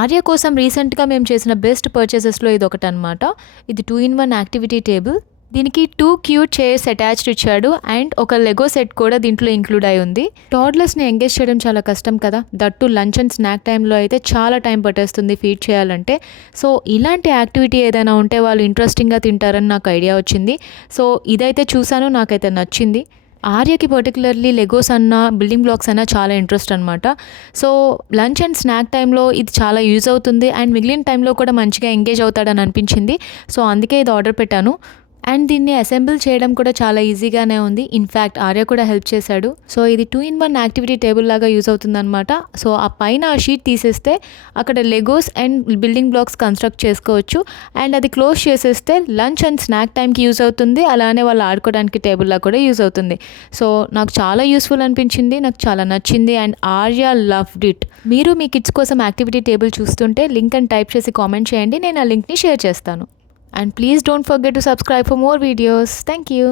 ఆర్య కోసం రీసెంట్గా మేము చేసిన బెస్ట్ పర్చేసెస్లో ఇది ఒకటనమాట. ఇది 2-in-1 యాక్టివిటీ టేబుల్. దీనికి 2 క్యూట్ చైర్స్ అటాచ్డ్ ఇచ్చాడు అండ్ ఒక లెగో సెట్ కూడా దీంట్లో ఇంక్లూడ్ అయి ఉంది. టాడ్లర్స్ని ఎంగేజ్ చేయడం చాలా కష్టం కదా, దట్టు లంచ్ అండ్ స్నాక్ టైంలో అయితే చాలా టైం పట్టేస్తుంది ఫీడ్ చేయాలంటే. సో ఇలాంటి యాక్టివిటీ ఏదైనా ఉంటే వాళ్ళు ఇంట్రెస్టింగ్గా తింటారని నాకు ఐడియా వచ్చింది. సో ఇదైతే చూసాను, నాకైతే నచ్చింది. ఆర్యకి పర్టికులర్లీ లెగోస్ అన్న బిల్డింగ్ బ్లాక్స్ అన్న చాలా ఇంట్రెస్ట్ అనమాట. సో లంచ్ అండ్ స్నాక్ టైంలో ఇది చాలా యూజ్ అవుతుంది అండ్ మిగిలిన టైంలో కూడా మంచిగా ఎంగేజ్ అవుతాడని అనిపించింది. సో అందుకే ఇది ఆర్డర్ పెట్టాను. అండ్ దీన్ని అసెంబుల్ చేయడం కూడా చాలా ఈజీగానే ఉంది. ఇన్ఫ్యాక్ట్ ఆర్య కూడా హెల్ప్ చేశాడు. సో ఇది 2-in-1 యాక్టివిటీ టేబుల్ లాగా యూజ్ అవుతుందన్నమాట. సో ఆ పైన ఆ షీట్ తీసేస్తే అక్కడ Legos and building blocks construct చేసుకోవచ్చు. అండ్ అది క్లోజ్ చేసేస్తే లంచ్ అండ్ స్నాక్ టైంకి యూజ్ అవుతుంది, అలానే వాళ్ళు ఆడుకోవడానికి టేబుల్లా కూడా యూజ్ అవుతుంది. సో నాకు చాలా యూస్ఫుల్ అనిపించింది, నాకు చాలా నచ్చింది అండ్ ఆర్య లవ్డ్ ఇట్. మీరు మీ కిడ్స్ కోసం యాక్టివిటీ టేబుల్ చూస్తుంటే లింక్ అని టైప్ చేసి కామెంట్ చేయండి, నేను ఆ లింక్ని షేర్ చేస్తాను. And please don't forget to subscribe for more videos. Thank you.